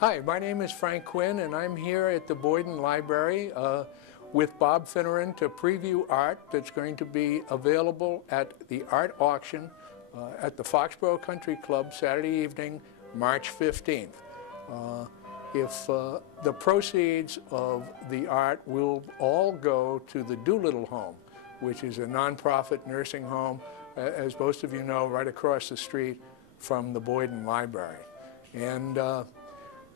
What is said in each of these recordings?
Hi, my name is Frank Quinn, and I'm here at the Boyden Library with Bob Finneran to preview art that's going to be available at the art auction at the Foxborough Country Club Saturday evening, March 15th. If the proceeds of the art will all go to the Doolittle Home, which is a nonprofit nursing home, as most of you know, right across the street from the Boyden Library. And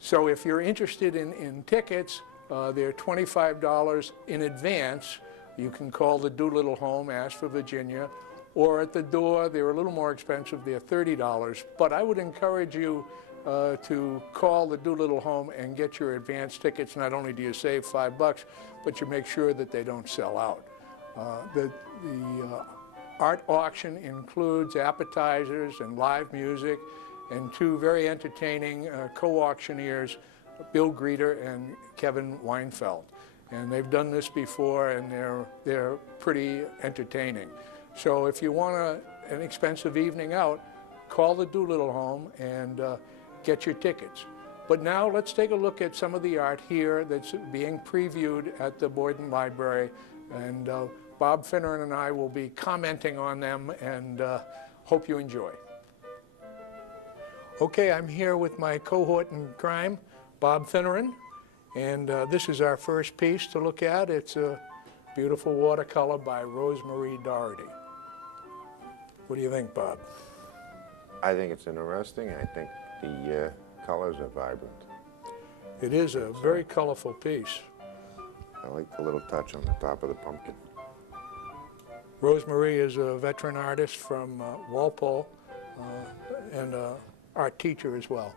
so if you're interested in tickets, they're $25 in advance. You can call the Doolittle Home, ask for Virginia, or at the door, they're a little more expensive, they're $30. But I would encourage you to call the Doolittle Home and get your advance tickets. Not only do you save $5, but you make sure that they don't sell out. The art auction includes appetizers and live music and two very entertaining co-auctioneers, Bill Greeter and Kevin Weinfeld. And they've done this before, and they're pretty entertaining. So if you want an expensive evening out, call the Doolittle Home and get your tickets. But now let's take a look at some of the art here that's being previewed at the Boyden Library. And Bob Finneran and I will be commenting on them, and hope you enjoy. Okay, I'm here with my cohort in crime, Bob Finneran, and this is our first piece to look at. It's a beautiful watercolor by Rosemarie Doherty. What do you think, Bob? I think it's interesting. I think the colors are vibrant. It is a very colorful piece. I like the little touch on the top of the pumpkin. Rosemarie is a veteran artist from Walpole and art teacher as well.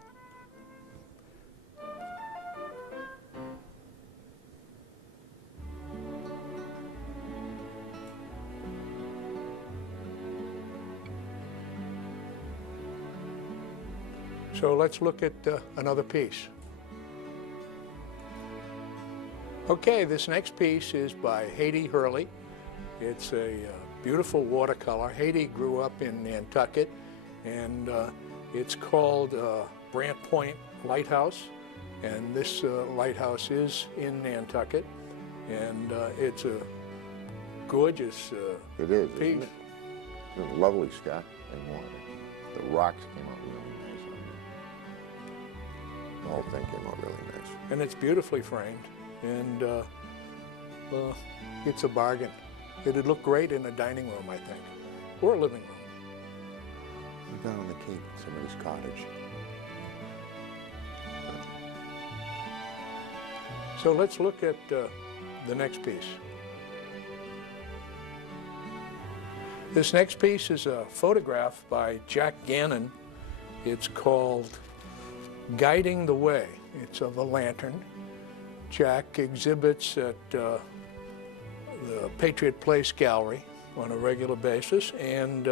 So let's look at another piece. Okay, this next piece is by Haiti Hurley. It's a beautiful watercolor. Haiti grew up in Nantucket, and it's called Brant Point Lighthouse, and this lighthouse is in Nantucket, and it's a gorgeous it is, piece. Isn't it? It's a lovely sky and water. The rocks came out really nice on it. The whole thing came out really nice. And it's beautifully framed, and it's a bargain. It'd look great in a dining room, I think, or a living room. We're down on the Cape at somebody's cottage. So let's look at the next piece. This next piece is a photograph by Jack Gannon. It's called Guiding the Way. It's of a lantern. Jack exhibits at the Patriot Place Gallery on a regular basis, and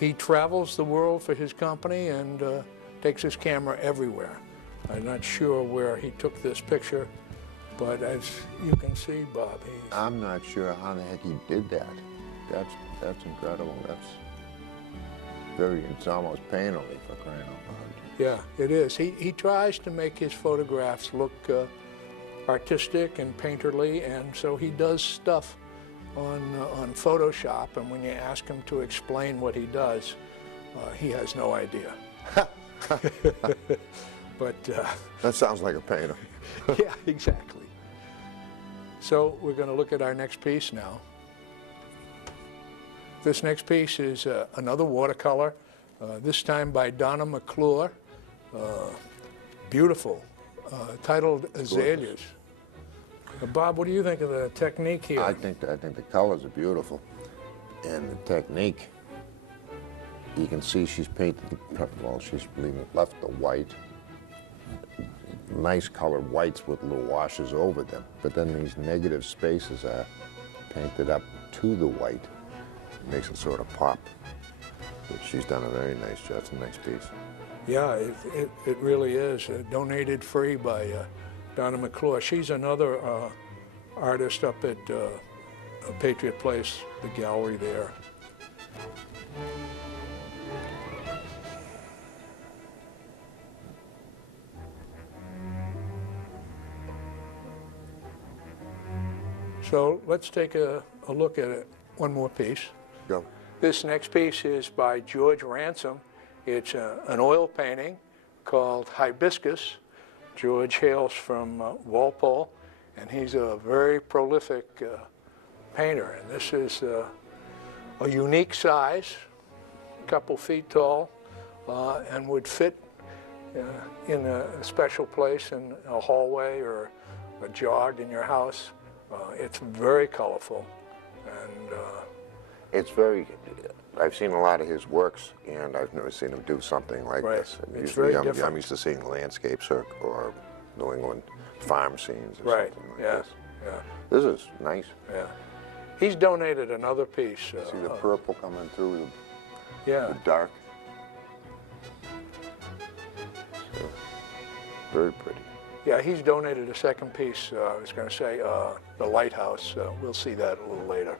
he travels the world for his company and takes his camera everywhere. I'm not sure where he took this picture, but as you can see, Bob, I'm not sure how the heck he did that. That's incredible. It's almost painterly, for crying out loud. Yeah, it is. He tries to make his photographs look artistic and painterly, and so he does stuff on Photoshop, and when you ask him to explain what he does, he has no idea. But that sounds like a painter. yeah, exactly. So we're going to look at our next piece now. This next piece is another watercolor, this time by Donna McClure. Beautiful, titled Azaleas. Bob, what do you think of the technique here? I think the colors are beautiful, and the technique. You can see she's painted. Well, she's left the white, nice colored whites with little washes over them. But then these negative spaces are painted up to the white. It makes it sort of pop. But she's done a very nice job. It's a nice piece. Yeah, it really is. Donated free by Donna McClure. She's another artist up at Patriot Place, the gallery there. So let's take a look at it. One more piece. Go. This next piece is by George Ransom. It's an oil painting called Hibiscus. George hails from Walpole, and he's a very prolific painter. And this is a unique size, a couple feet tall, and would fit in a special place in a hallway or a jog in your house. It's very colorful, and It's very, I've seen a lot of his works, and I've never seen him do something like Right. this. And It's usually very different. I'm used to seeing landscapes or New England farm scenes or right, something like yeah, this. yeah, This is nice. yeah. He's donated another piece. See the purple coming through Yeah, the dark? So, very pretty. yeah. He's donated a second piece. I was going to say the lighthouse. We'll see that a little later.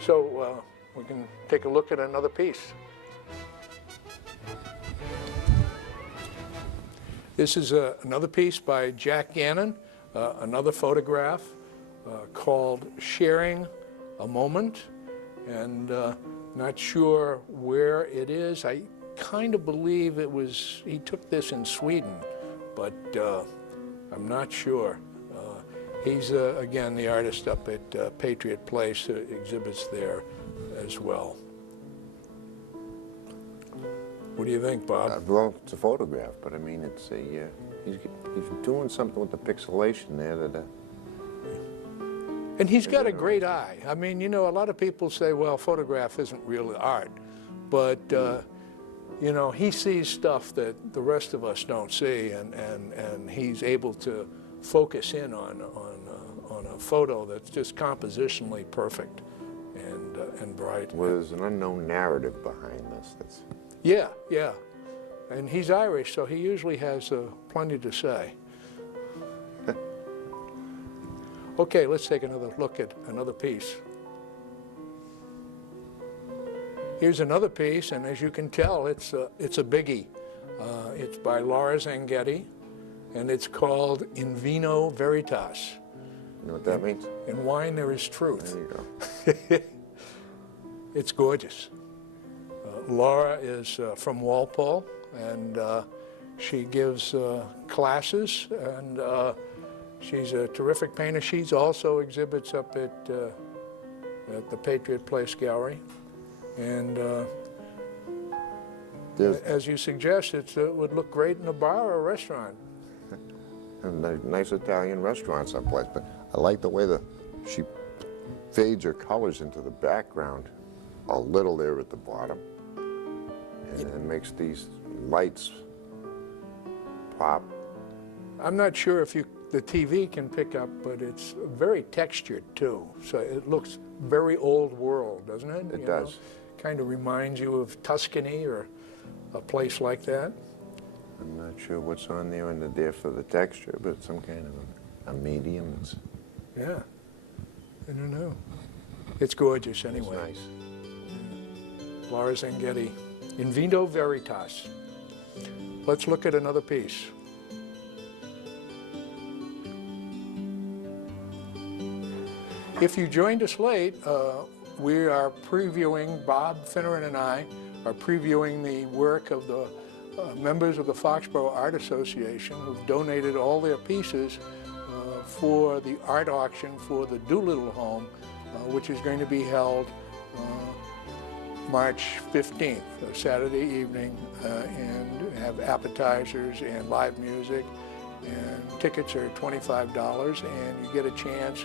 So we can take a look at another piece. This is another piece by Jack Gannon, another photograph called Sharing a Moment, and not sure where it is. I kind of believe he took this in Sweden, but I'm not sure. He's, again, the artist up at Patriot Place, exhibits there as well. What do you think, Bob? Well, it's a photograph, but I mean, it's a, he's doing something with the pixelation there that, And he's got a great eye. I mean, you know, a lot of people say, well, photograph isn't real art, but, you know, he sees stuff that the rest of us don't see, and he's able to focus in on a photo that's just compositionally perfect and bright. well, there's an unknown narrative behind this. That's, Yeah, yeah. And he's Irish, so he usually has plenty to say. Okay, let's take another look at another piece. Here's another piece, and as you can tell, it's a biggie. It's by Laura Zangetti, and it's called In Vino Veritas. you know what that means? In wine there is truth. There you go. It's gorgeous. Laura is from Walpole, and she gives classes, and she's a terrific painter. She's also exhibits up at the Patriot Place Gallery, and as you suggest, it would look great in a bar or a restaurant. And a nice Italian restaurant someplace, but I like the way she fades her colors into the background a little there at the bottom, and it makes these lights pop. I'm not sure if the TV can pick up, but it's very textured too. So it looks very old world, doesn't it? It does. Kind of reminds you of Tuscany or a place like that. I'm not sure what's on there under there for the texture, but some kind of a medium. It's Yeah. I don't know. It's gorgeous anyway. nice. Laura Zangetti, In Vino Veritas. Let's look at another piece. If you joined us late, we are previewing, Bob Finneran and I are previewing the work of the members of the Foxborough Art Association who've donated all their pieces for the art auction for the Doolittle home, which is going to be held March 15th, Saturday evening, and have appetizers and live music. And tickets are $25, and you get a chance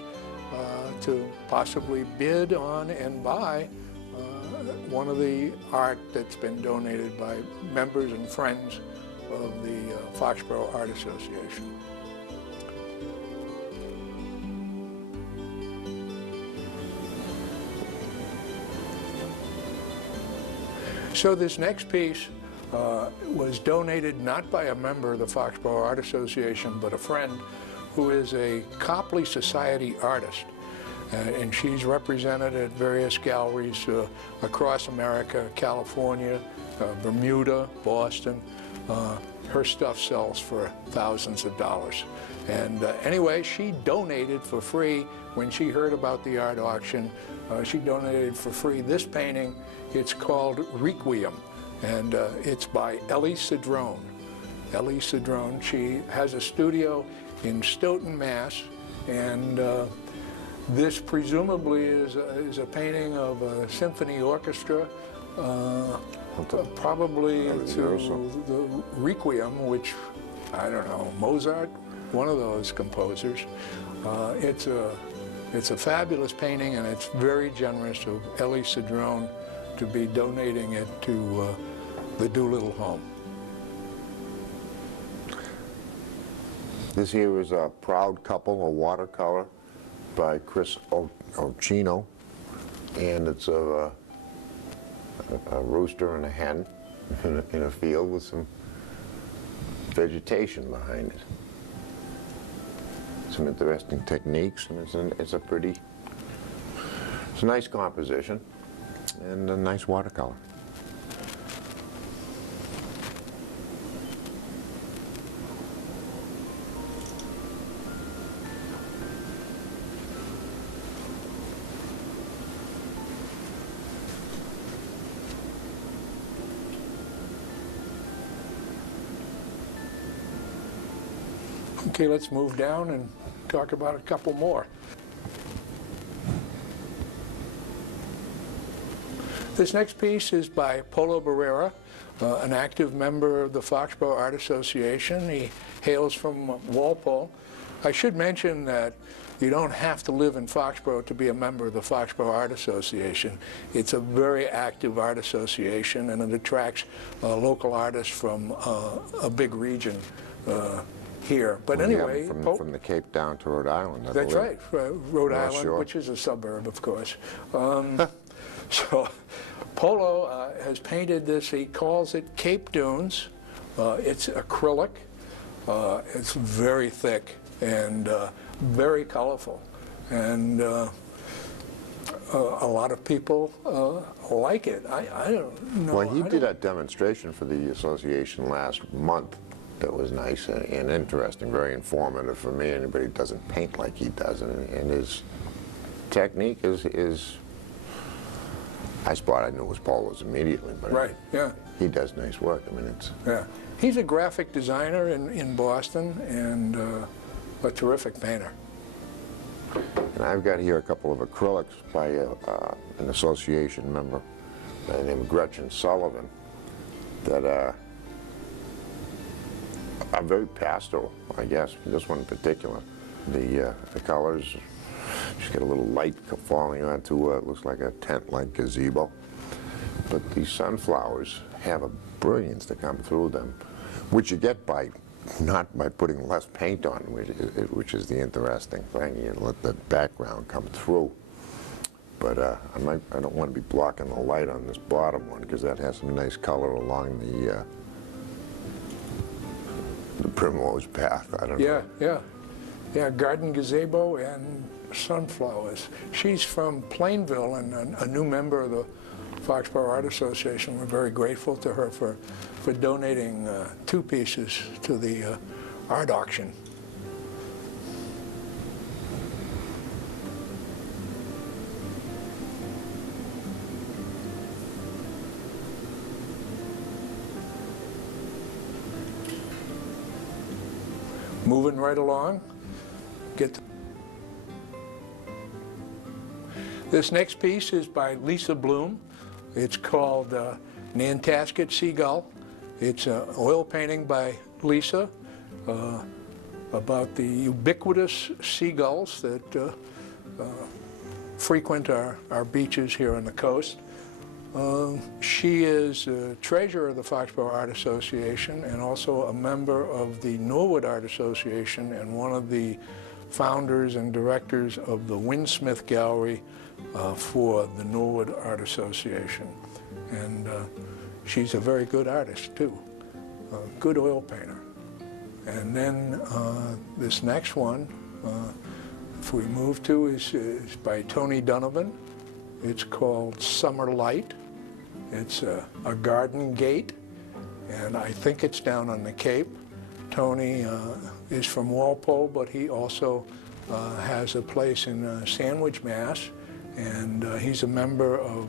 to possibly bid on and buy one of the art that's been donated by members and friends of the Foxborough Art Association. So this next piece was donated not by a member of the Foxborough Art Association, but a friend who is a Copley Society artist. And she's represented at various galleries across America, California, Bermuda, Boston. Her stuff sells for thousands of dollars. And anyway, she donated for free when she heard about the art auction. She donated for free this painting. It's called Requiem, and it's by Ellie Cedrone. Ellie Cedrone. She has a studio in Stoughton, Mass, and this presumably is a painting of a symphony orchestra, probably to the Requiem, which, I don't know, Mozart, one of those composers. It's a fabulous painting, and it's very generous of Ellie Cedrone to be donating it to the Doolittle home. This here is a Proud Couple, a watercolor by Chris Ochino, and it's a rooster and a hen in a field with some vegetation behind it. Some interesting techniques, and it's a nice composition and a nice watercolor. Okay, let's move down and talk about a couple more. This next piece is by Polo Barrera, an active member of the Foxborough Art Association. He hails from Walpole. I should mention that you don't have to live in Foxborough to be a member of the Foxborough Art Association. It's a very active art association, and it attracts local artists from a big region here. But Well, anyway, yeah, from the Cape down to Rhode Island. I that's believe. right, Rhode North Island, Shore. which is a suburb, of course. So Polo has painted this. He calls it Cape Dunes. It's acrylic. It's very thick and very colorful, and a lot of people like it. I don't know. Well, he did a demonstration for the association last month that was nice and interesting, very informative for me. Anybody who doesn't paint like he does, and his technique is I knew it was Polo's immediately, but Right, yeah. he does nice work. I mean, it's Yeah. He's a graphic designer in Boston, and a terrific painter. And I've got here a couple of acrylics by an association member named Gretchen Sullivan that are very pastoral, I guess. This one in particular, the colors. She's got a little light falling onto it looks like a tent-like gazebo. But these sunflowers have a brilliance to come through them, which you get not by putting less paint on, which is the interesting thing. You let the background come through. But I don't want to be blocking the light on this bottom one, because that has some nice color along the primrose path. I don't know. Yeah, garden gazebo and sunflowers. She's from Plainville and a new member of the Foxborough Art Association. We're very grateful to her for donating 2 pieces to the art auction. Moving right along, this next piece is by Lisa Bloom. It's called Nantasket Seagull. It's an oil painting by Lisa about the ubiquitous seagulls that frequent our beaches here on the coast. She is treasurer of the Foxborough Art Association and also a member of the Norwood Art Association and one of the founders and directors of the Winsmith Gallery for the Norwood Art Association. And she's a very good artist too, a good oil painter. And then this next one, if we move to, is by Tony Donovan. It's called Summer Light. It's a garden gate, and I think it's down on the Cape. Tony is from Walpole, but he also has a place in Sandwich, Mass. And he's a member of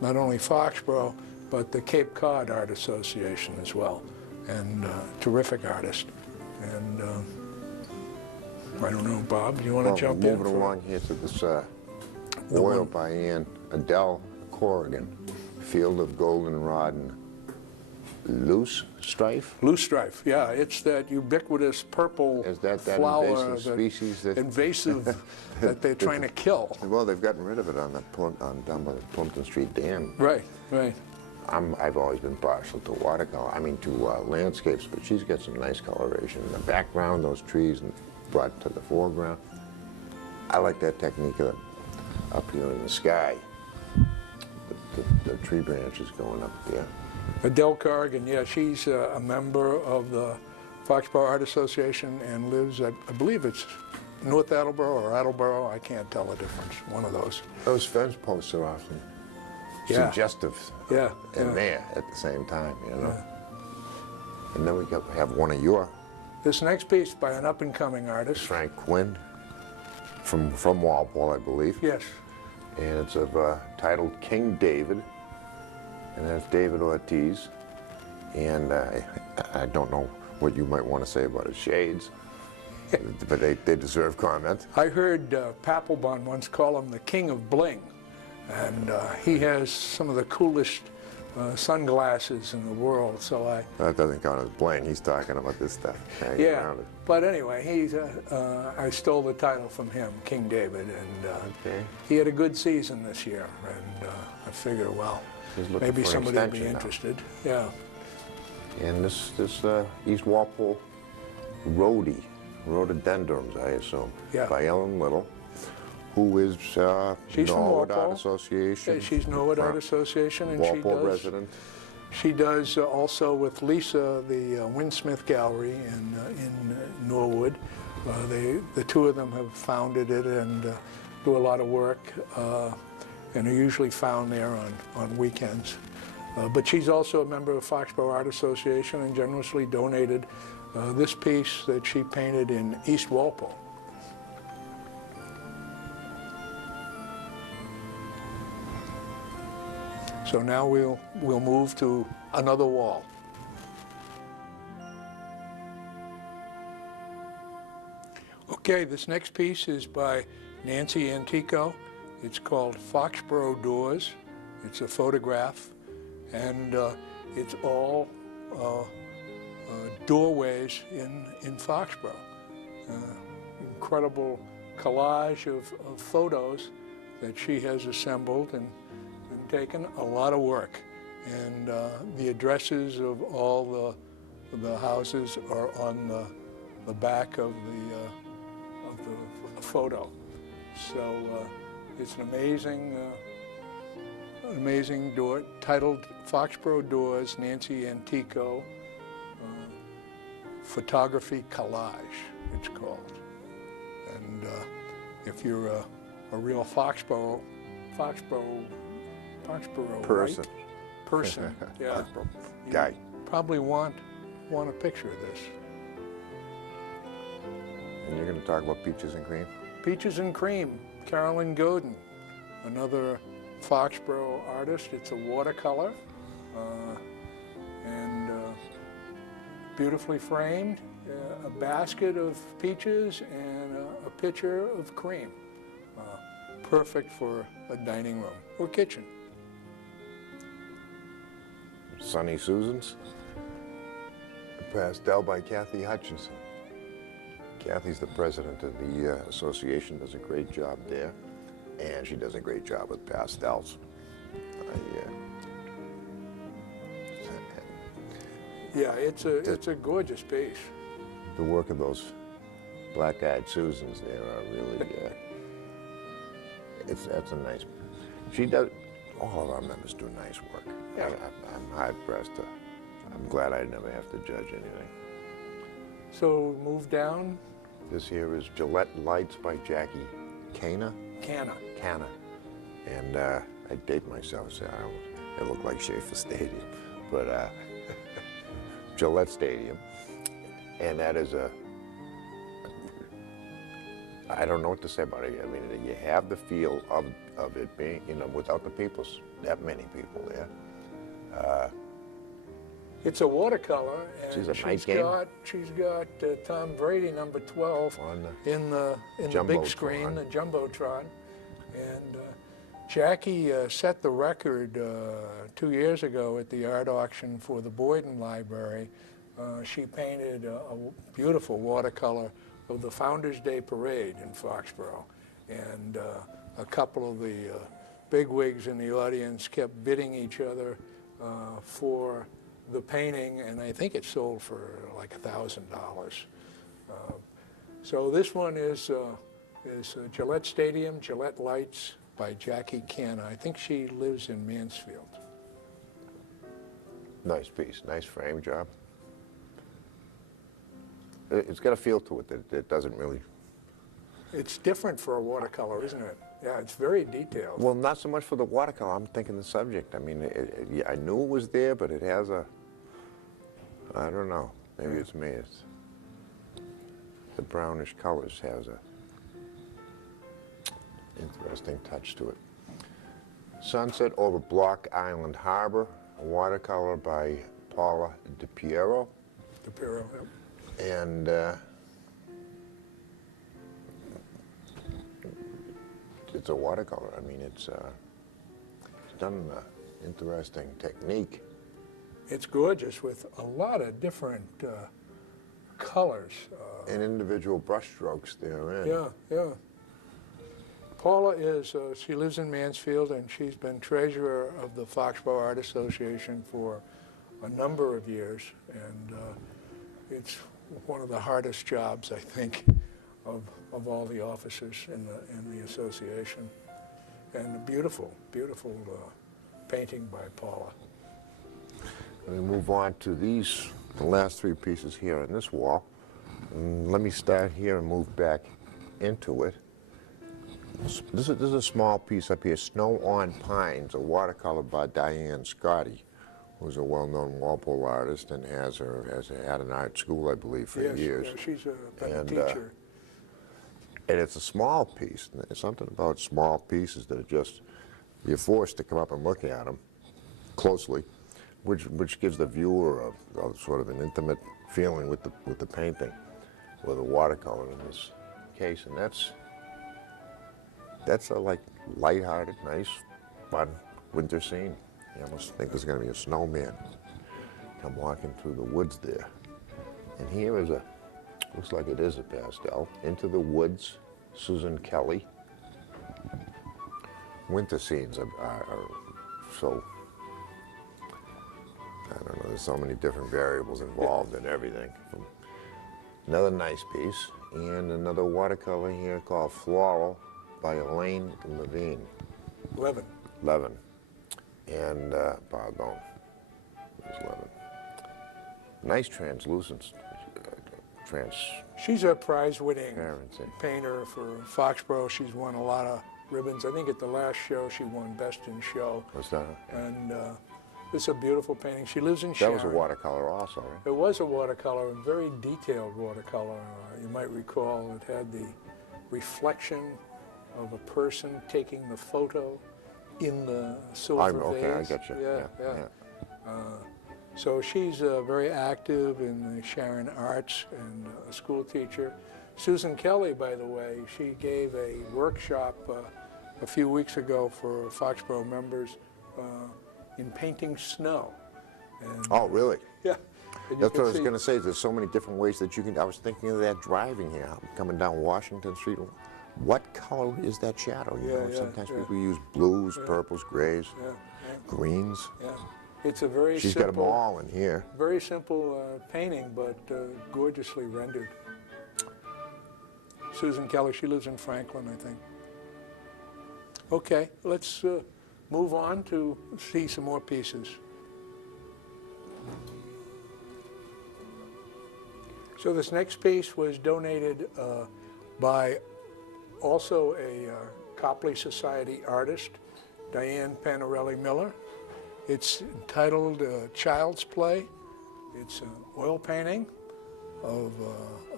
not only Foxborough, but the Cape Cod Art Association as well. And terrific artist. And I don't know, Bob, do you want to jump in? Moving along here to this oil by Adele Corrigan, Field of Goldenrod and Loose Strife? Loose strife, yeah. It's that ubiquitous purple Is that flower, invasive species that invasive that they're trying to kill. Well, they've gotten rid of it on the down by the Plimpton Street Dam. Right, right. I've always been partial to watercolor. I mean to landscapes, but she's got some nice coloration in the background. Those trees and brought to the foreground. I like that technique of up here in the sky. The tree branches going up there. Adele Corrigan, yeah, she's a member of the Foxborough Art Association and lives at, I believe it's North Attleboro or Attleboro, I can't tell the difference, one of those. Those fence posts are often suggestive in there at the same time, you know. Yeah. And then we have one of your. This next piece by an up-and-coming artist. Frank Quinn from Walpole, I believe. Yes. And it's titled King David, and that's David Ortiz. And I don't know what you might want to say about his shades, but they deserve comment. I heard Papelbon once call him the king of bling, and he has some of the coolest sunglasses in the world, so That doesn't count as bling. He's talking about this stuff. Yeah, but anyway, I stole the title from him, King David, and he had a good season this year, and I figure, well, maybe somebody will be interested. Yeah. And this East Walpole rhododendrons, I assume, by Ellen Little, who is Norwood Art Association. Yeah, she's Norwood Art Association, and Walpole resident. She does also with Lisa the Winsmith Gallery in Norwood. The two of them have founded it and do a lot of work, and are usually found there on weekends. But she's also a member of Foxborough Art Association and generously donated this piece that she painted in East Walpole. So now we'll move to another wall. Okay, this next piece is by Nancy Antico. It's called Foxborough Doors. It's a photograph, and it's all doorways in Foxborough. Incredible collage of photos that she has assembled and taken. A lot of work, and the addresses of all the houses are on the back of the photo. So it's an amazing door titled Foxborough Doors, Nancy Antico Photography Collage, it's called. And if you're a real Foxborough person, yeah, guy, probably want a picture of this. And you're going to talk about Peaches and Cream? Peaches and Cream, Carolyn Godin, another Foxborough artist. It's a watercolor and beautifully framed, a basket of peaches and a pitcher of cream. Perfect for a dining room or kitchen. Sunny Susans, a pastel by Kathy Hutchinson. Kathy's the president of the association, does a great job there, and she does a great job with pastels. Yeah, it's a gorgeous piece. The work of those black-eyed Susans there are really, that's a nice, she does, all of our members do nice work. Yeah. I'm hard-pressed to, I'm glad I never have to judge anything. So move down. This here is Gillette Lights by Jackie Canna. And I date myself, so it looked like Schaefer Stadium, but Gillette Stadium. And that is I don't know what to say about it. I mean, you have the feel of it being, you know, without the people, that many people there. It's a watercolor, and She's a night game. she's got Tom Brady number 12 On in the big screen, the Jumbotron, and Jackie set the record 2 years ago at the art auction for the Boyden Library. She painted a beautiful watercolor of the Founders Day Parade in Foxborough, and a couple of the bigwigs in the audience kept bidding each other for the painting, and I think it sold for like $1,000. So this one is Gillette Stadium, Gillette Lights by Jackie Canna. I think she lives in Mansfield. Nice piece, nice frame job. It's got a feel to it that it doesn't really... It's different for a watercolor, isn't it? Yeah, it's very detailed. Well, not so much for the watercolor. I'm thinking the subject. I mean, yeah, I knew it was there, but it has a... I don't know. Maybe it's me. It's the brownish colors has a interesting touch to it. Sunset over Block Island Harbor, a watercolor by Paula DiPiero. DiPiero, yep. And it's a watercolor. I mean, it's done an interesting technique. It's gorgeous with a lot of different colors. And individual brush strokes therein. Yeah, yeah. Paula is, she lives in Mansfield, and she's been treasurer of the Foxborough Art Association for a number of years, and it's one of the hardest jobs, I think, of all the officers in the association. And a beautiful, beautiful painting by Paula. We move on to these, the last three pieces here on this wall. And let me start here and move back into it. This is a small piece up here, Snow on Pines, a watercolor by Diane Scotty, who's a well-known Walpole artist and has had an art school, I believe, for years. Yes, she's been a teacher. And it's a small piece. There's something about small pieces that are just, you're forced to come up and look at them closely, which gives the viewer a sort of an intimate feeling with the painting, with a watercolor in this case, and that's a like lighthearted, nice, fun winter scene. You almost think there's going to be a snowman come walking through the woods there. And here is looks like it is a pastel, Into the Woods, Susan Kelly. Winter scenes are so, I don't know, there's so many different variables involved in everything. Another nice piece, and another watercolor here called Floral by Elaine Levine. Levin. And, pardon, there's Levin. Nice translucence. She's a prize-winning painter for Foxborough. She's won a lot of ribbons. I think at the last show she won Best in Show. What's that? And it's a beautiful painting. She lives in Sharon. That was a watercolor also, right? It was a watercolor, a very detailed watercolor. You might recall it had the reflection of a person taking the photo in the silver vase. Okay, I get you. Yeah. So she's very active in the Sharon Arts and a school teacher. Susan Kelly, by the way, she gave a workshop a few weeks ago for Foxborough members in painting snow. And, oh, really? Yeah. That's what I was going to say. There's so many different ways that you can. I was thinking of that driving here, coming down Washington Street. What color is that shadow? You know, sometimes people use blues, purples, grays, greens. Yeah. It's a very She's simple, got them all in here. Very simple painting, but gorgeously rendered. Susan Kelly, she lives in Franklin, I think. Okay, let's move on to see some more pieces. So this next piece was donated by also a Copley Society artist, Diane Panarelli Miller. It's entitled Child's Play. It's an oil painting of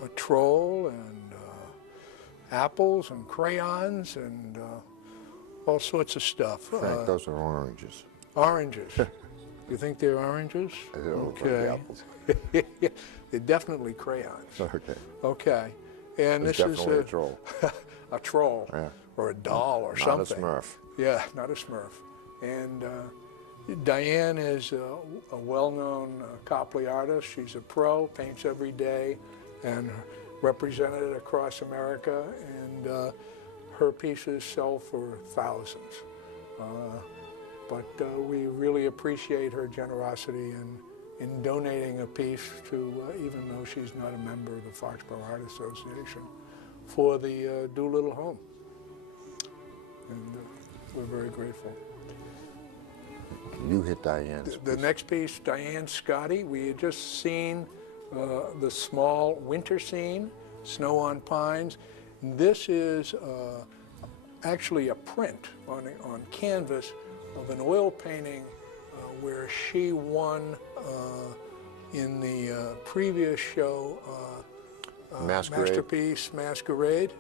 a troll and apples and crayons and all sorts of stuff. Frank, those are oranges. Oranges. You think they're oranges? They look like Okay. apples. They're definitely crayons. Okay. Okay. And It's this is definitely a troll. a troll, Yeah. or a doll or Not something. a Smurf. Yeah, not a Smurf. And Diane is a well-known Copley artist. She's a pro, paints every day, and represented across America. And her pieces sell for thousands. But we really appreciate her generosity in donating a piece to, even though she's not a member of the Foxborough Art Association, for the Doolittle home. And we're very grateful. You hit Diane's. The next piece, Diane Scotty, we had just seen the small winter scene, Snow on Pines. This is actually a print on canvas of an oil painting where she won in the previous show, Masquerade. Masterpiece Masquerade.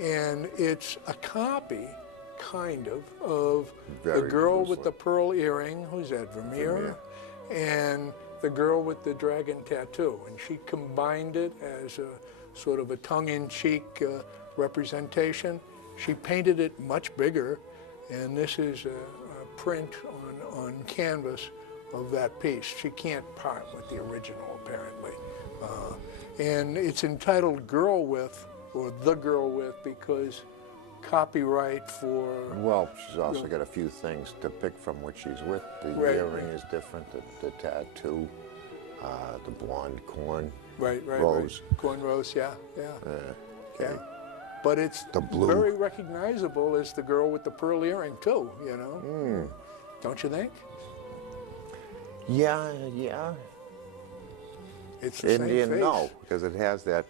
And it's a copy, kind of the Very girl loosely. with the pearl earring, who's that, Vermeer? And the girl with the dragon tattoo. And she combined it as a sort of a tongue-in-cheek representation. She painted it much bigger, and this is a print on canvas of that piece. She can't part with the original, apparently. And it's entitled Girl With, or The Girl With, because copyright for... Well, she's also got a few things to pick from what she's with. The Right, earring is different, the tattoo, the blonde corn Right. rose. Corn rose, yeah. Okay. Yeah. But it's The blue. very recognizable as the girl with the pearl earring, too, you know? Don't you think? Yeah. It's the same Indian, face. no, because it has that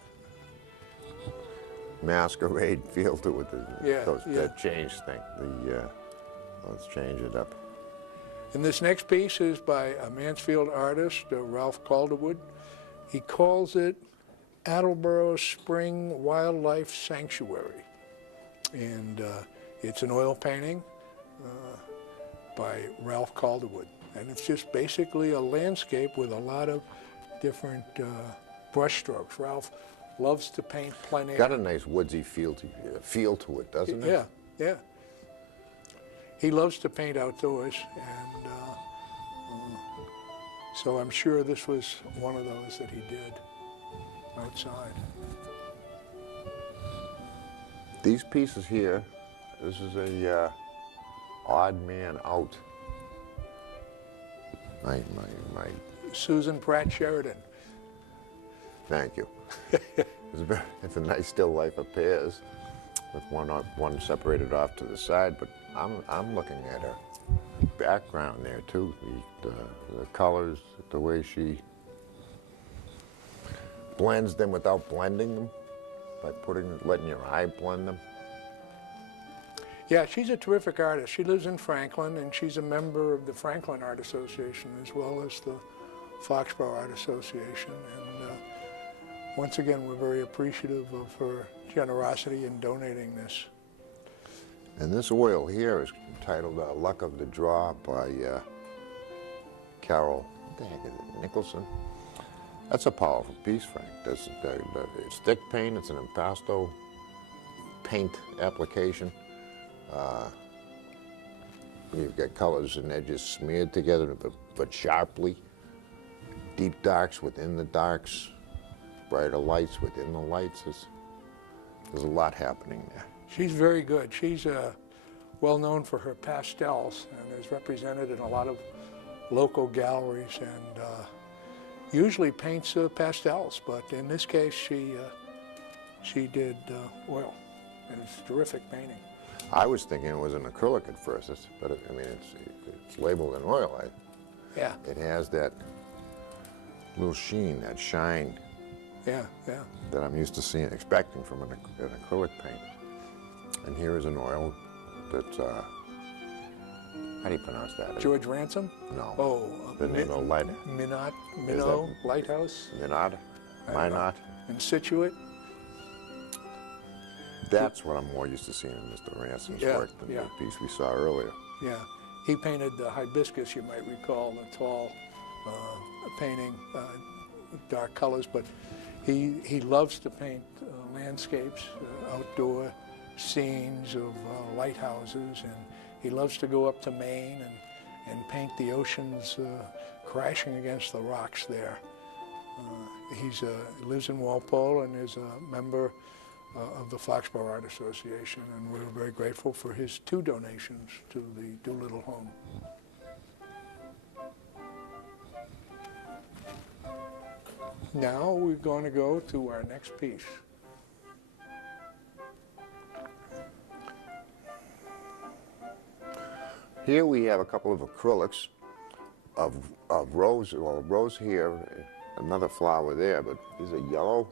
masquerade feel to it. Yeah. That change thing. Let's change it up. And this next piece is by a Mansfield artist, Ralph Calderwood. He calls it Attleboro Spring Wildlife Sanctuary. And it's an oil painting by Ralph Calderwood. And it's just basically a landscape with a lot of different brush strokes. Ralph loves to paint plein air. Got a nice woodsy feel to it, doesn't it? Yeah. He loves to paint outdoors, and so I'm sure this was one of those that he did outside. These pieces here, this is a odd man out. My. Susan Pratt Sheridan. Thank you. It's a nice still life of pears, with one separated off to the side. But I'm looking at her background there too. The colors, the way she blends them without blending them, by letting your eye blend them. Yeah, she's a terrific artist. She lives in Franklin, and she's a member of the Franklin Art Association as well as the Foxborough Art Association. And once again, we're very appreciative of her generosity in donating this. And this oil here is entitled Luck of the Draw by Carol, what the heck is it, Nicholson? That's a powerful piece, Frank. It's thick paint, it's an impasto paint application. You've got colors and edges smeared together, but sharply. Deep darks within the darks, brighter lights within the lights. There's a lot happening there. She's very good. She's well known for her pastels and is represented in a lot of local galleries, and usually paints pastels, but in this case she did oil, and it's a terrific painting. I was thinking it was an acrylic at first, but it's labeled in oil. Yeah, It has that little sheen, that shine yeah. that I'm used to expecting from an acrylic paint. And here is an oil that's, how do you pronounce that? George Ransom? No. Oh, The name of lead. Minot that- Lighthouse? Minot? Minot. In Situate. That's what I'm more used to seeing in Mr. Ransom's Yeah, work than yeah. the piece we saw earlier. Yeah, he painted the hibiscus, you might recall, the tall painting, dark colors, but he loves to paint landscapes, outdoor scenes of lighthouses, and he loves to go up to Maine and paint the oceans crashing against the rocks there. He lives in Walpole and is a member of the Foxborough Art Association, and we're very grateful for his 2 donations to the Doolittle home. Now we're going to go to our next piece. Here we have a couple of acrylics of rose, well, rose here, another flower there, but these are yellow.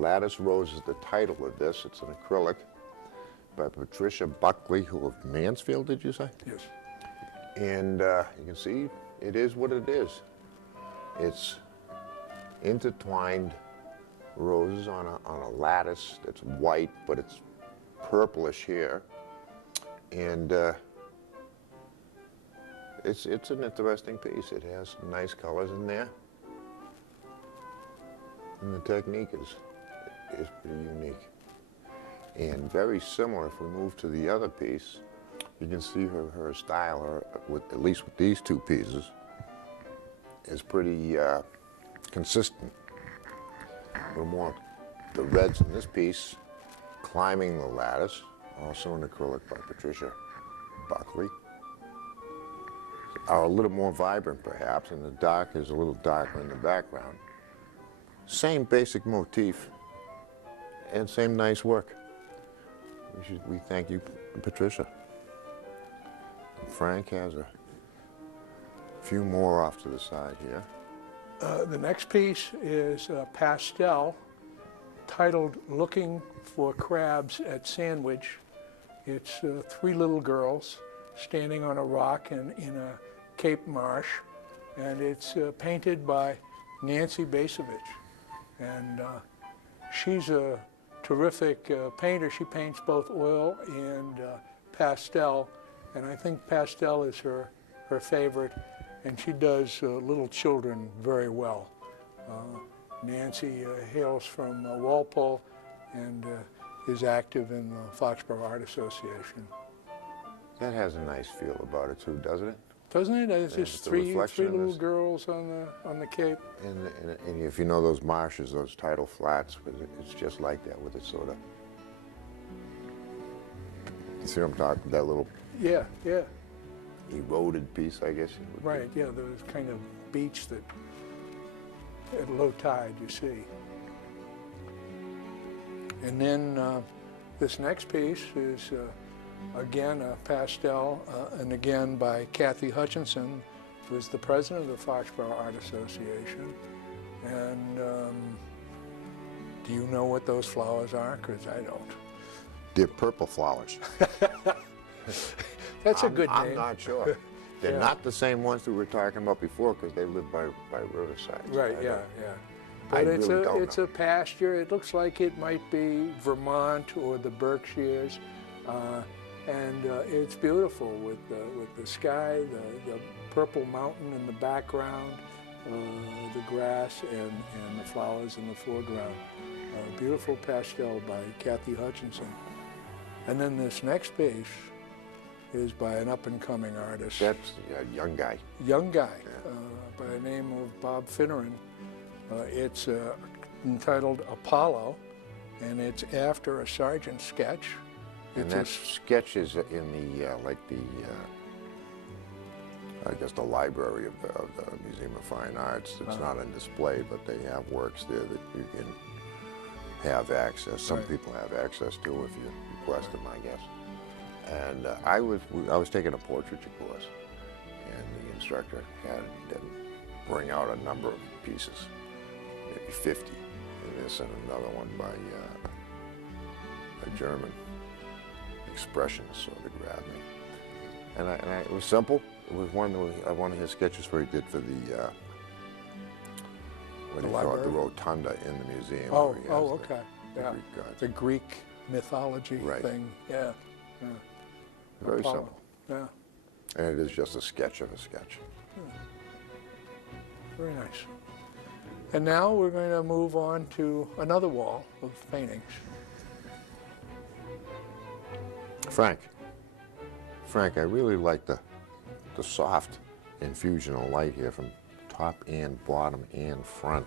Lattice Rose is the title of this. It's an acrylic by Patricia Buckley, who of Mansfield, did you say? Yes. And you can see it is what it is. It's intertwined roses on a lattice that's white, but it's purplish here. And it's an interesting piece. It has some nice colors in there. And the technique is pretty unique. And very similar, if we move to the other piece, you can see her style, at least with these 2 pieces, is pretty consistent. A little more, the reds in this piece, climbing the lattice, also an acrylic by Patricia Buckley, are a little more vibrant perhaps, and the dark is a little darker in the background. Same basic motif and same nice work. We thank you, Patricia. And Frank has a few more off to the side here. The next piece is a pastel titled Looking for Crabs at Sandwich. It's 3 little girls standing on a rock in a Cape Marsh, and it's painted by Nancy Basovich. And she's a terrific painter. She paints both oil and pastel, and I think pastel is her favorite, and she does little children very well. Nancy hails from Walpole and is active in the Foxborough Art Association. That has a nice feel about it too, doesn't it? Doesn't it? It's Yeah, just it's a three reflection in little this. girls on the Cape. And if you know those marshes, those tidal flats, it's just like that with it sort of. You see what I'm talking? That little Yeah, yeah, eroded piece, I guess. It would be. right. Yeah, there's kind of beach that at low tide you see. And then this next piece is again a pastel, and again by Kathy Hutchinson, who is the president of the Foxborough Art Association. And do you know what those flowers are? Because I don't. They're purple flowers. That's a good I'm name. not sure. They're Yeah. not the same ones that we were talking about before because they live by riverside. So Right, I yeah, don't- yeah. I But really don't it's know. a pasture. It looks like it might be Vermont or the Berkshires, and it's beautiful with the sky, the purple mountain in the background, the grass, and the flowers in the foreground. Beautiful pastel by Kathy Hutchinson. And then this next piece is by an up-and-coming artist, That's a young guy. young guy, by the name of Bob Finneran. It's entitled Apollo, and it's after a Sargent sketch. And It's that sketch is in the, I guess the library of the Museum of Fine Arts. It's not on display, but they have works there that you can have access. Some Right. people have access to if you request them, I guess. And I was taking a portraiture course, and the instructor had them bring out a number of pieces, maybe 50, and this and another one by a German expressionist sort of grabbed me. And it was simple. It was one of his sketches where he did for the what The do you call it, the library? rotunda in the museum. Oh, where he has oh, the- okay. the Yeah. Greek gods. The Greek mythology Right. thing. Yeah. Yeah. Very Apollo. simple. Yeah. And it is just a sketch of a sketch. Very nice. And now we're going to move on to another wall of paintings. Frank, I really like the soft infusion of light here from top and bottom and front.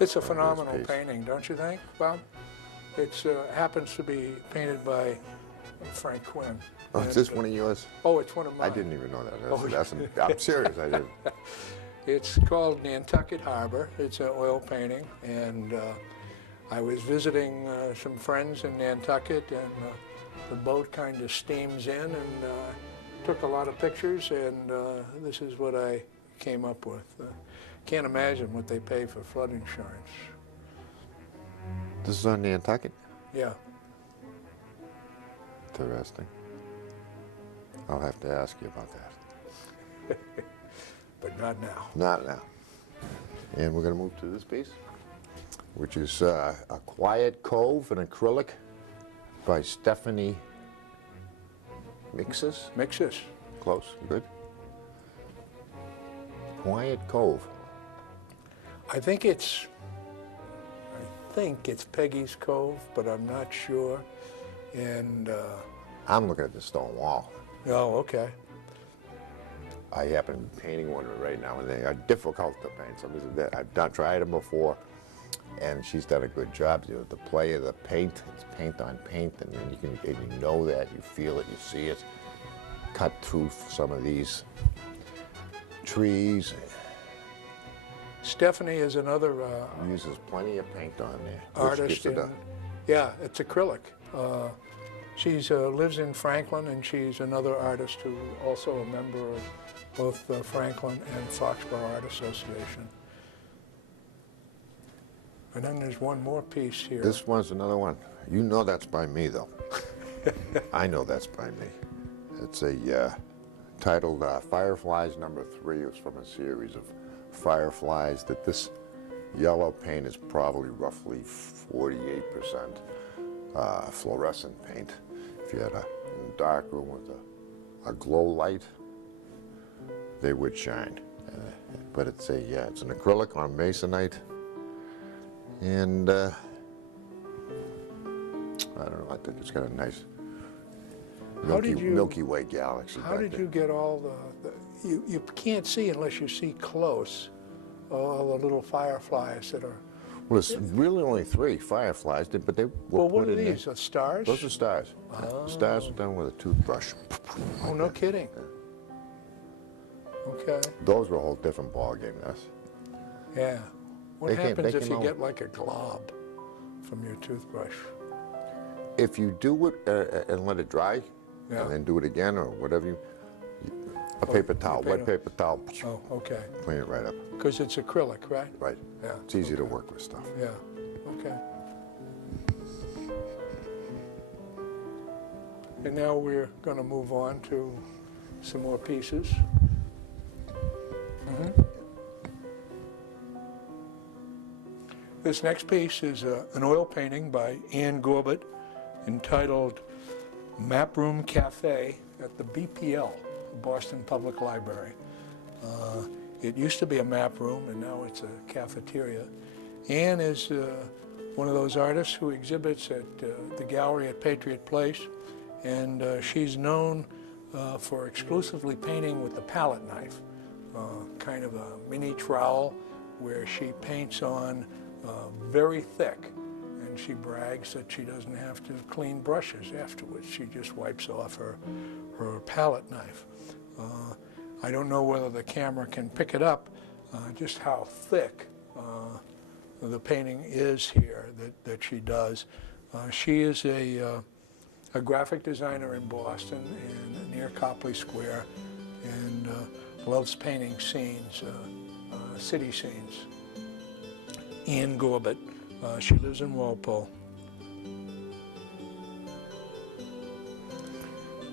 It's a of this phenomenal piece. painting, don't you think, Bob? It happens to be painted by Frank Quinn. Oh, is this one of yours? Oh, it's one of mine. I didn't even know that. Oh, I'm serious, I didn't. It's called Nantucket Harbor. It's an oil painting, and I was visiting some friends in Nantucket, and the boat kind of steams in, and took a lot of pictures, and this is what I came up with. Can't imagine what they pay for flood insurance. This is on Nantucket? Yeah. Interesting. I'll have to ask you about that. But not now. Not now. And we're going to move to this piece, which is A Quiet Cove, an acrylic by Stephanie Mixes. Mixes. Close, good. Quiet Cove. I think it's Peggy's Cove, but I'm not sure. And I'm looking at the stone wall. oh, okay. I happen to be painting one right now, and they are difficult to paint. So I've tried them before, and she's done a good job. You know, the play of the paint, it's paint on paint, and then you know that, you feel it, you see it. Cut through some of these trees. Stephanie is another Uses plenty of paint on there. artist. Yeah, it's acrylic. She lives in Franklin, and she's another artist who also a member of both the Franklin and Foxborough Art Association. And then there's one more piece here. This one's another one. You know that's by me, though. I know that's by me. It's a titled Fireflies Number 3. It's from a series of fireflies that this yellow paint is probably roughly 48% fluorescent paint. If you had a dark room with a glow light, they would shine. But it's an acrylic on masonite, and I don't know. I think it's got a nice Milky Way galaxy. How did you get all you can't see unless you see close all the little fireflies that are. Well, it's really only 3 fireflies, but they were Well, what put are in these? there. Stars? Those are stars. Oh. Stars are done with a toothbrush. Oh, no kidding. Okay. Those were a whole different ballgame. Yeah. What They happens if you all- get like a glob from your toothbrush? If you do it and let it dry, Yeah. and then do it again or whatever, a paper towel, wet paper towel, Oh, okay. clean it right up. Because it's acrylic, right? Right. Yeah. It's easy to work with stuff. Yeah. Okay. And now we're going to move on to some more pieces. This next piece is an oil painting by Ann Gorbett entitled Map Room Cafe at the BPL, Boston Public Library. It used to be a map room, and now it's a cafeteria. Ann is one of those artists who exhibits at the gallery at Patriot Place, and she's known for exclusively painting with the palette knife, kind of a mini trowel where she paints on very thick, and she brags that she doesn't have to clean brushes afterwards. She just wipes off her palette knife. I don't know whether the camera can pick it up, just how thick the painting is here that she does. She is a graphic designer in Boston and near Copley Square, and loves painting scenes, city scenes. Ann Gorbett. She lives in Walpole.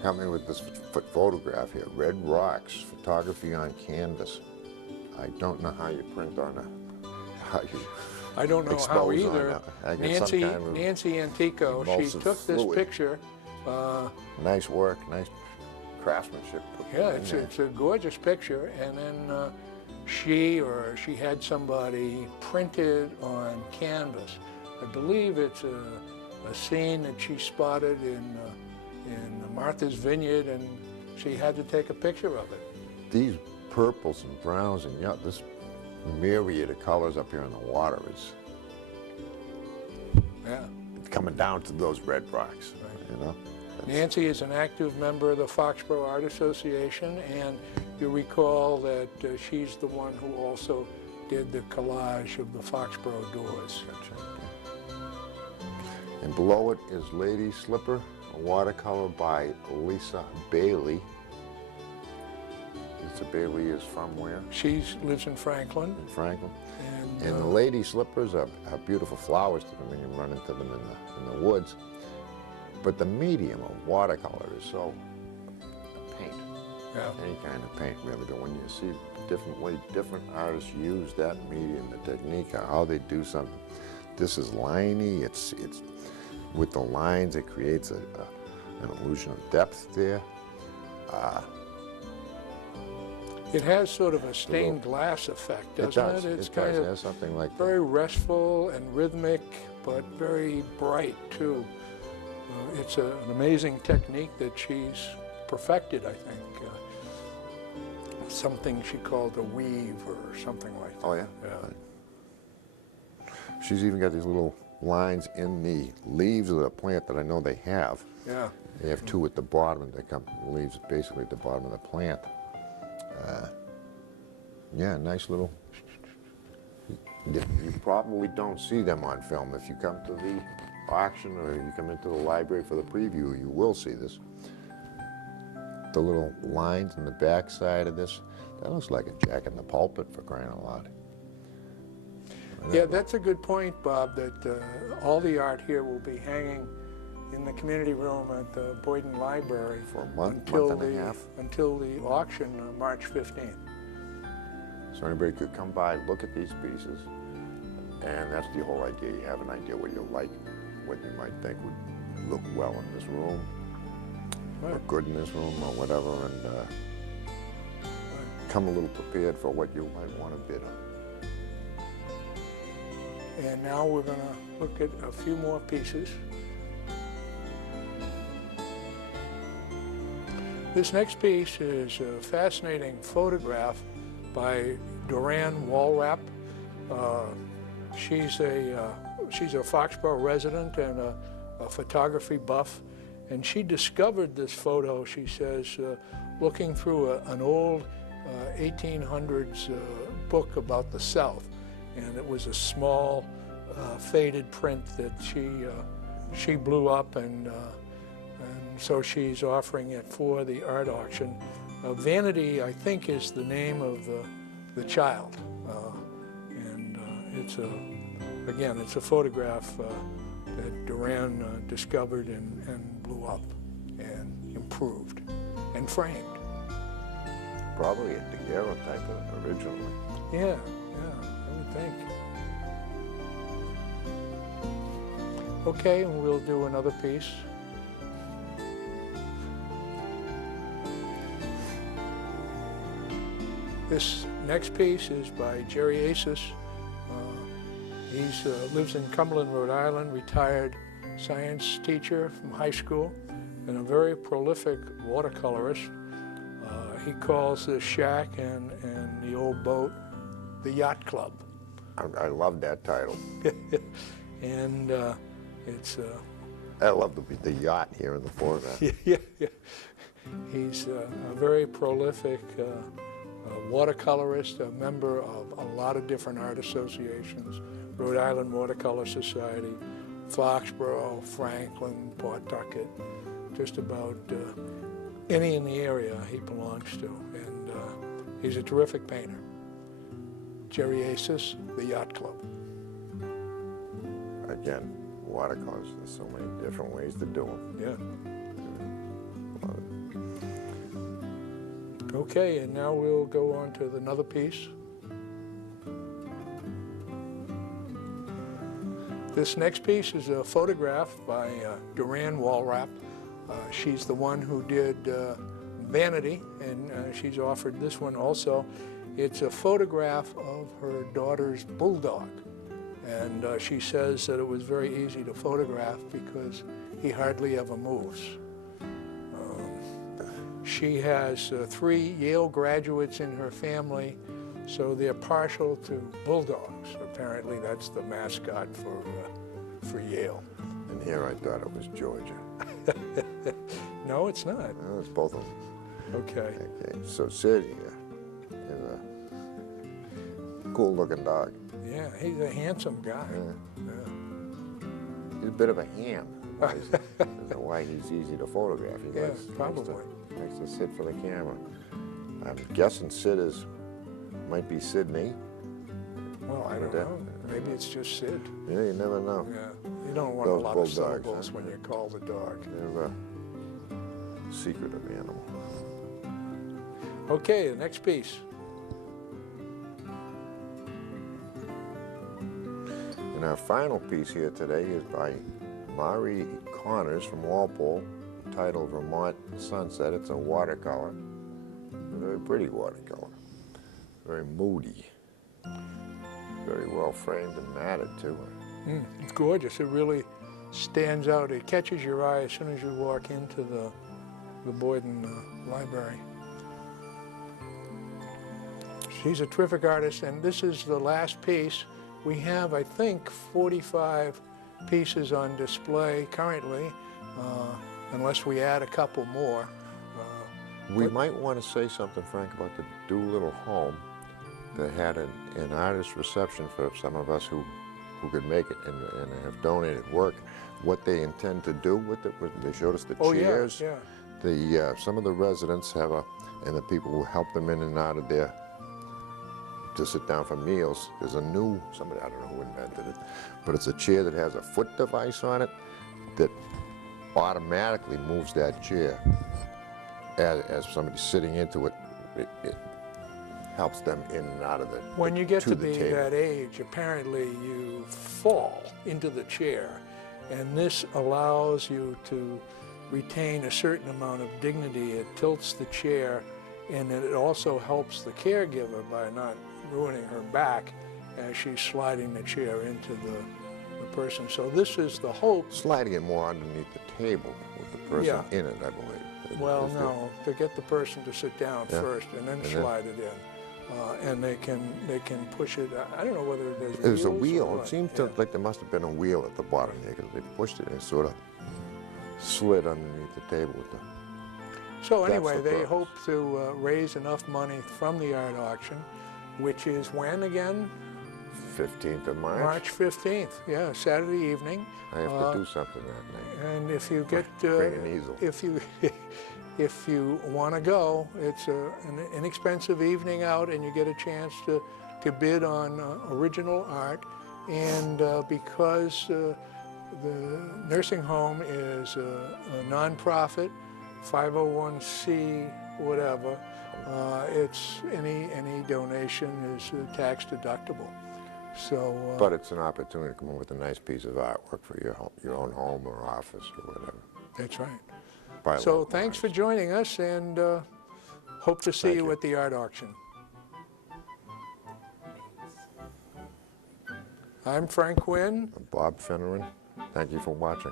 Help me with this photograph here. Red Rocks, photography on canvas. I don't know how you print on how you I don't know how expose on either. that. I get some kind of Nancy Antico, she emulsive took this fluid. picture. nice work, nice craftsmanship. Put Yeah, in there. it's a gorgeous picture, and then she had somebody printed on canvas. I believe it's a scene that she spotted in Martha's Vineyard, and she had to take a picture of it. These purples and browns and this myriad of colors up here in the water is Yeah. coming down to those red rocks. Right. You know. Nancy is an active member of the Foxborough Art Association, and you recall that she's the one who also did the collage of the Foxborough doors. And below it is Lady Slipper, a watercolor by Lisa Bailey. Lisa Bailey is from where? She lives in Franklin. In Franklin. And the lady slippers are beautiful flowers to them when you run into them in the woods. But the medium of watercolor is so paint. yeah. Any kind of paint, really. But when you see different ways different artists use that medium, the technique, how they do something. This is liney. It's with the lines. It creates an illusion of depth there. It has sort of a stained glass effect, doesn't it? It does. It's It kind does. It of has something like that. very restful and rhythmic, but very bright too. It's an amazing technique that she's perfected, I think. Something she called a weave or something like that. Oh, yeah? Yeah. She's even got these little lines in the leaves of the plant that I know they have. Yeah. They have two at the bottom, and they come leaves basically at the bottom of the plant. Yeah, nice little. You probably don't see them on film. If you come to the auction or you come into the library for the preview, you will see this. The little lines in the back side of this, that looks like a Jack in the Pulpit, for crying out loud. Yeah, that's a good point, Bob, that all the art here will be hanging in the community room at the Boyden Library For a month and a half. until the auction March 15th. So anybody could come by, look at these pieces, and that's the whole idea. You have an idea what you like, what you might think would look well in this room, or Right. good in this room, or whatever, and come a little prepared for what you might want to bid on. And now we're going to look at a few more pieces. This next piece is a fascinating photograph by Doran Walrap. She's a Foxborough resident and a photography buff, and she discovered this photo, she says, looking through an old 1800s book about the South, and it was a small faded print that she blew up, and so she's offering it for the art auction. Vanity, I think, is the name of the child, and it's a photograph that Duran discovered and blew up and improved and framed. Probably a daguerreotype originally. Yeah, I would think. Okay, and we'll do another piece. This next piece is by Jerry Aces. He lives in Cumberland, Rhode Island, retired science teacher from high school, and a very prolific watercolorist. He calls this shack and the old boat the Yacht Club. I love that title. And it's... I love the yacht here in the foreground. yeah. He's a very prolific watercolorist, a member of a lot of different art associations, Rhode Island Watercolor Society, Foxborough, Franklin, Pawtucket, just about any in the area he belongs to. And he's a terrific painter. Jerry Aces, the Yacht Club. Again, watercolors, there's so many different ways to do them. Yeah. Love it. Okay, and now we'll go on to another piece. This next piece is a photograph by Duran Walrap. She's the one who did Vanity, and she's offered this one also. It's a photograph of her daughter's bulldog, and she says that it was very easy to photograph because he hardly ever moves. She has 3 Yale graduates in her family, so they're partial to bulldogs. Apparently that's the mascot for Yale. And here I thought it was Georgia. No, it's not. No, it's both of them. Okay. Okay, so Sid here is a cool-looking dog. Yeah, he's a handsome guy. Yeah. Yeah. He's a bit of a ham. That's why he's easy to photograph. He Yeah, probably. Likes to sit for the camera. I'm guessing Sid might be Sydney. Well, I don't know. Maybe it's just Sid. Yeah, you never know. Yeah, you don't want Those a lot of bulldogs, syllables huh? when you call the dog. They're a secretive animal. Okay, the next piece. And our final piece here today is by Mari Connors from Walpole, titled Vermont Sunset. It's a watercolor, a very pretty watercolor, very moody, very well framed and matted too. It's gorgeous. It really stands out. It catches your eye as soon as you walk into the Boyden Library. She's a terrific artist, and this is the last piece. We have, I think, 45 pieces on display currently, unless we add a couple more. We might want to say something, Frank, about the Doolittle home that had an artist reception for some of us who could make it and have donated work. What they intend to do with it, they showed us the chairs. Yeah. Some of the residents have and the people who help them in and out of there to sit down for meals. There's a new, somebody, I don't know who invented it, but it's a chair that has a foot device on it that automatically moves that chair. As somebody's sitting into it, it helps them in and out of it. When you get to be that age, apparently you fall into the chair, and this allows you to retain a certain amount of dignity. It tilts the chair, and it also helps the caregiver by not ruining her back as she's sliding the chair into the person. So this is the hope. Sliding it more underneath the table with the person in it, I believe. Well, no, to get the person to sit down first and then slide it in. And they can push it. I don't know whether there's a wheel. It seemed like there must have been a wheel at the bottom there because they pushed it and it sort of slid underneath the table with the. So anyway, they hope to raise enough money from the art auction, which is when again? 15th of March. March 15th. Yeah, Saturday evening. I have to do something that night. And if you get bring an easel. if you want to go, it's an inexpensive evening out, and you get a chance to bid on original art. And because the nursing home is a nonprofit, 501c, whatever, it's any donation is tax deductible. So, but it's an opportunity to come in with a nice piece of artwork for your own home or office or whatever. That's right. So thanks for joining us, and hope to see you at the art auction. I'm Frank Quinn. I'm Bob Finneran. Thank you for watching.